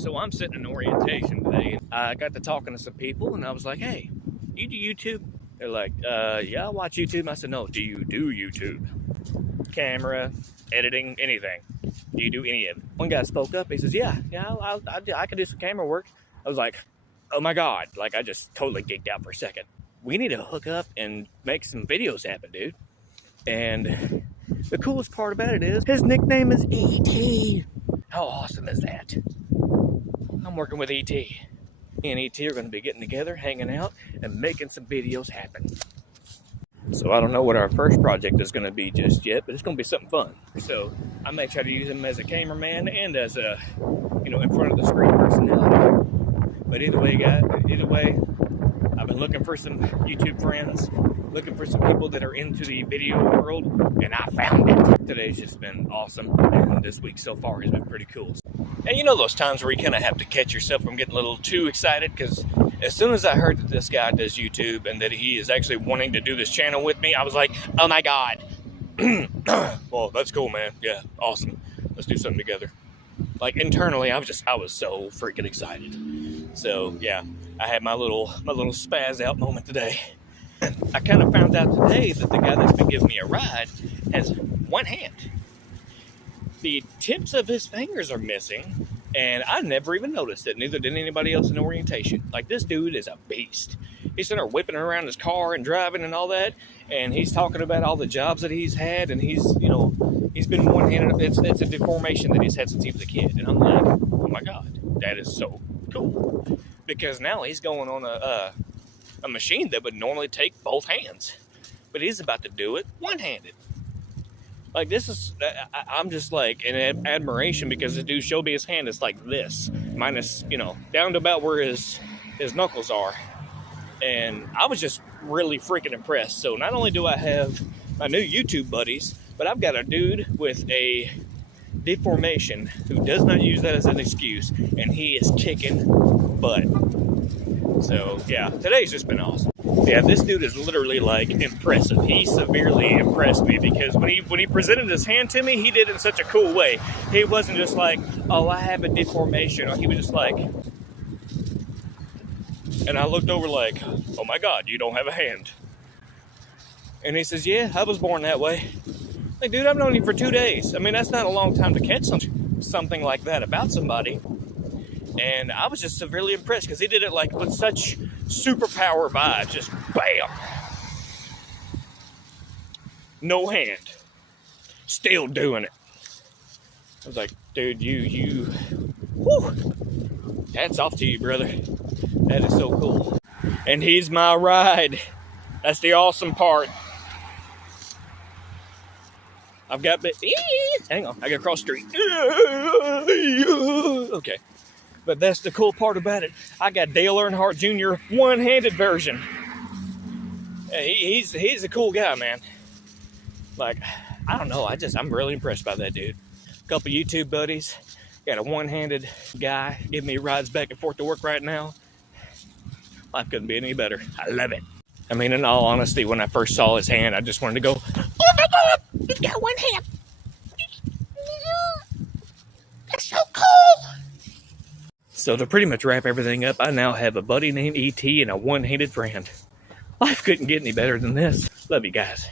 So I'm sitting in orientation today. I got to talking to some people and I was like, hey, you do YouTube? They're like, yeah, I watch YouTube. I said, no, do you do YouTube? Camera, editing, anything. Do you do any of it? One guy spoke up. He says, yeah, I can do some camera work. I was like, oh my God. Like, I just totally geeked out for a second. We need to hook up and make some videos happen, dude. And the coolest part about it is his nickname is E.T. How awesome is that? I'm working with E.T. Me and E.T. are going to be getting together, hanging out, and making some videos happen. So I don't know what our first project is going to be just yet, but it's going to be something fun. So I may try to use him as a cameraman and as a, in front of the screen personality. But either way, guys, I've been looking for some YouTube friends, looking for some people that are into the video world, and I found it. Today's just been awesome, and this week so far has been pretty cool. And you know those times where you kind of have to catch yourself from getting a little too excited, because as soon as I heard that this guy does YouTube and that he is actually wanting to do this channel with me, I was like, oh my God. Well, that's cool, man. Yeah, awesome. Let's do something together. Like internally, I was so freaking excited. So yeah, I had my little spaz out moment today. I kind of found out today that the guy that's been giving me a ride has one hand. The tips of his fingers are missing, and I never even noticed it. Neither did anybody else in orientation. Like, this dude is a beast. He's sitting there whipping around his car and driving and all that, and he's talking about all the jobs that he's had, and he's been one-handed. It's a deformation that he's had since he was a kid, and I'm like, oh my God, that is so cool. Because now he's going on a machine that would normally take both hands, but he's about to do it one-handed. Like, this is, I'm just like in admiration, because the dude showed me his hand is like this, minus, down to about where his knuckles are. And I was just really freaking impressed. So not only do I have my new YouTube buddies, but I've got a dude with a deformation who does not use that as an excuse, and he is kicking butt. So yeah, today's just been awesome. Yeah, this dude is literally like impressive. He severely impressed me, because when he presented his hand to me, he did it in such a cool way. He wasn't just like, oh, I have a deformation. Or he was just like, and I looked over like, oh my God, you don't have a hand. And he says, yeah, I was born that way. Like, dude, I've known you for 2 days. I mean, that's not a long time to catch something like that about somebody. And I was just severely impressed, because he did it like with such superpower vibes. Just bam. No hand. Still doing it. I was like, dude, you whew. Hats off to you, brother. That is so cool. And he's my ride. That's the awesome part. I've got, hang on, I gotta cross the street. Okay. But that's the cool part about it. I got Dale Earnhardt Jr. one-handed version. He's a cool guy, man. Like, I don't know. I'm really impressed by that dude. A couple YouTube buddies. Got a one-handed guy giving me rides back and forth to work right now. Life couldn't be any better. I love it. I mean, in all honesty, when I first saw his hand, I just wanted to go, oh my God, he's got one hand. That's so cool. So to pretty much wrap everything up, I now have a buddy named E.T. and a one-handed friend. Life couldn't get any better than this. Love you guys.